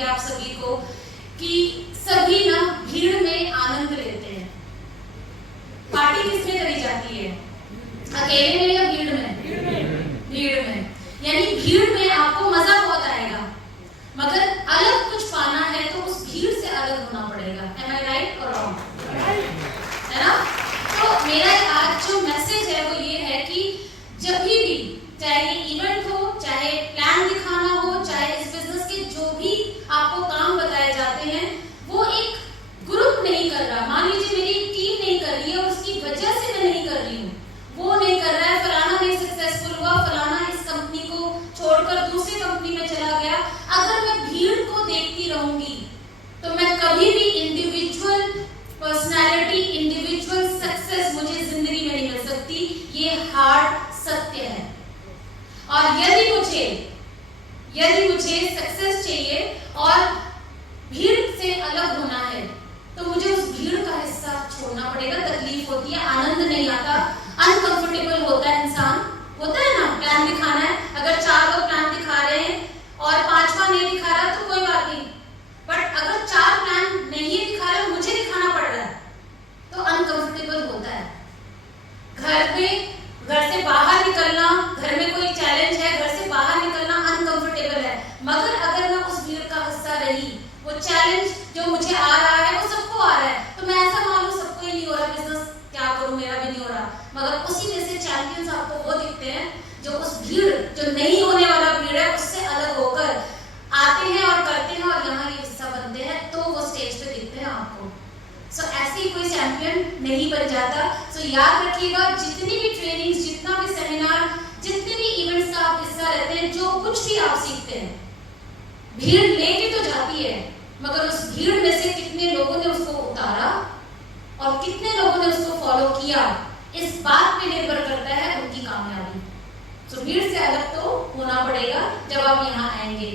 चाहूंगी आप सभी को कि सभी ना भीड़ में आनंद लेते हैं। पार्टी किसमें करी जाती है, अकेले में या भीड़ में? भीड़ में। यानी भीड़ में आपको मजा बहुत आएगा, मगर अलग कुछ पाना है तो उस भीड़ से अलग होना पड़ेगा। Am I right or wrong? है ना? तो मेरा आज जो मैसेज है वो ये है कि जब भी चाहे ये इवेंट हो, चाहे प्लान दिखाना हो, चाहे इस बिजनेस के जो भी आपको काम बताए जाते हैं, वो एक ग्रुप नहीं कर रहा। मान लीजिए मेरी टीम नहीं कर रही है, उसकी वजह से मैं नहीं कर रही हूँ, वो नहीं कर रहा है, फलाना नहीं सक्सेसफुल हुआ, फलाना इस कंपनी को छोड़कर दूसरी कंपनी में चला गया। अगर मैं भीड़ को देखती रहूंगी तो मैं कभी भी इंडिविजुअल पर्सनालिटी, इंडिविजुअल सक्सेस मुझे जिंदगी में नहीं मिल सकती। ये हार्ड सत्य है। और यदि मुझे सक्सेस चाहिए और भीड़ से अलग होना है तो मुझे उस भीड़ का हिस्सा छोड़ना पड़ेगा। तकलीफ होती है, आनंद नहीं आता, अनकंफर्टेबल होता है इंसान। होता है ना, प्लान दिखाना है, अगर 4 लोग प्लान दिखा रहे हैं और 5वां नहीं दिखा रहा तो कोई बात नहीं, बट अगर 4 प्लान नहीं दिखा रहे, मुझे दिखाना पड़ रहा है तो अनकंफर्टेबल होता है। घर से बाहर निकलना, घर में कोई चैलेंज है, घर से बाहर निकलना अनकंफर्टेबल है, मगर अगर मैं उस भीड़ का हिस्सा रही, वो चैलेंज जो मुझे आ रहा है वो सबको आ रहा है, तो मैं ऐसा मान लूं सबको ही नहीं हो रहा बिजनेस, क्या करूं, मेरा भी नहीं हो रहा, मगर उसी में से चैंपियंस आपको वो दिखते हैं जो उस भीड़, जो नहीं होने वाला भीड़ है, उससे अलग होकर आते हैं और करते हैं और यहाँ ये हिस्सा बनते हैं, तो वो स्टेज पे दिखते हैं आपको। सो ऐसे ही कोई चैंपियन नहीं बन जाता। सो याद रखिएगा, जितनी भी ट्रेनिंग्स, जितना भी सेमिनार, जितने भी इवेंट्स का आप हिस्सा रहते हैं, जो कुछ भी आप सीखते हैं, भीड़ लेके तो जाती है, मगर उस भीड़ में से कितने लोगों ने उसको उतारा और कितने लोगों ने उसको फॉलो किया, इस बात पे निर्भर करता है उनकी कामयाबी। सो भीड़ से अलग तो होना पड़ेगा जब आप यहाँ आएंगे।